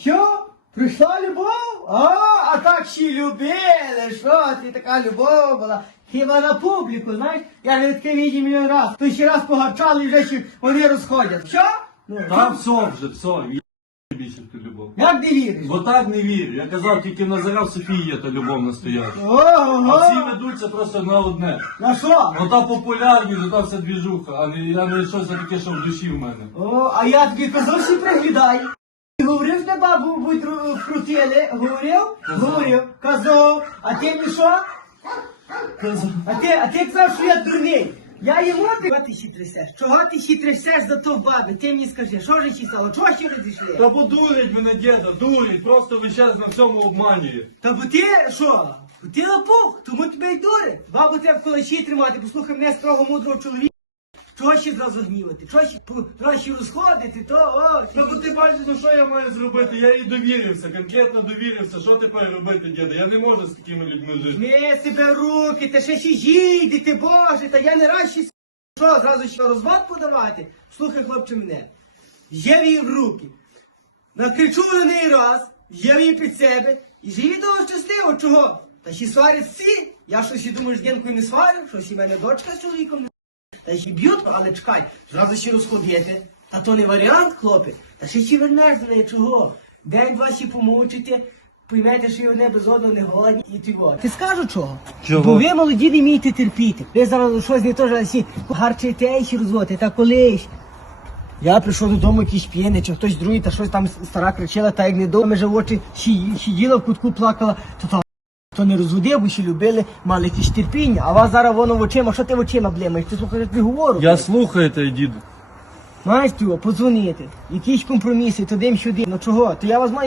Що? Прийшла любов? А, а так ще любили, що ти така любов була. Хіба на публіку, знаєш? Я вже таке віді мільйон раз. То ще раз погарчали і вже ще вони розходять. Що? Ну, Та все вже, все, більше ту любов. Як не віриш? Бо так не вірю. Я казав, тільки в Назарав Софії є та любов настояща. А всі ведуться просто на одне. На що? Ну та популярність, та вся двіжуха, а не, а не щось таке, що в душі в мене. О, а я тобі казав, що приглядай. Говорив, що бабу будь ру- вкрутили? Говорив? Говорив. Казав. А ти мені що? А ти, а ти казав, що я дурний. Я йому ти... Чого ти ще? Чого ти ще за то баби? Ти мені скажи, що ж ще? Чого ще розійшли? Та бо дурять мене діда, дурять, просто весь час на всьому обманює. Та бо ти що? Ти лопух, тому тебе й дури. Бабу треба в кулачі тримати, послухай мене строго мудрого чоловіка. Чого ще зразу гнівати? Чого ще краще розходити, то о. Та бо ти бачиш, ну що я маю зробити? Я їй довірився, конкретно довірився. Що тепер робити, діда? Я не можу з такими людьми жити. Ми себе руки, та ще ще їдете, боже, та я не раз ще що, зразу ще розвод подавати? Слухай, хлопче, мене. Є її в руки. Накричу на неї раз, є її під себе, і живі того щасливо, чого? Та ще сварять всі. Я щось і думаю, з Генкою не сварю, щось і мене дочка з чоловіком не та ще б'ють, але чекай, зразу ще розходити. Та то не варіант, хлопець. Та ще ще вернеш до неї чого? День-два ще помучите, поймете, що і одне без одного не голодні і ти вот. Ти скажу чого? Чого? Бо ви молоді не вмієте терпіти. Ви зараз щось не що всі гарчите і ще розводите, та колись. Я прийшов додому якийсь п'єний, чи хтось другий, та щось там стара кричала, та як не дома, в очі сиділа в кутку, плакала, то то то не розводив, бо ще любили, мали якісь терпіння, а вас зараз воно в очима, що ти в очима блимаєш? Ти слухаєш, ти говорю. Я слухаю тебе, діду. Маєш позвонити. подзвонити, якісь компроміси, туди сюди. Ну чого? То я вас маю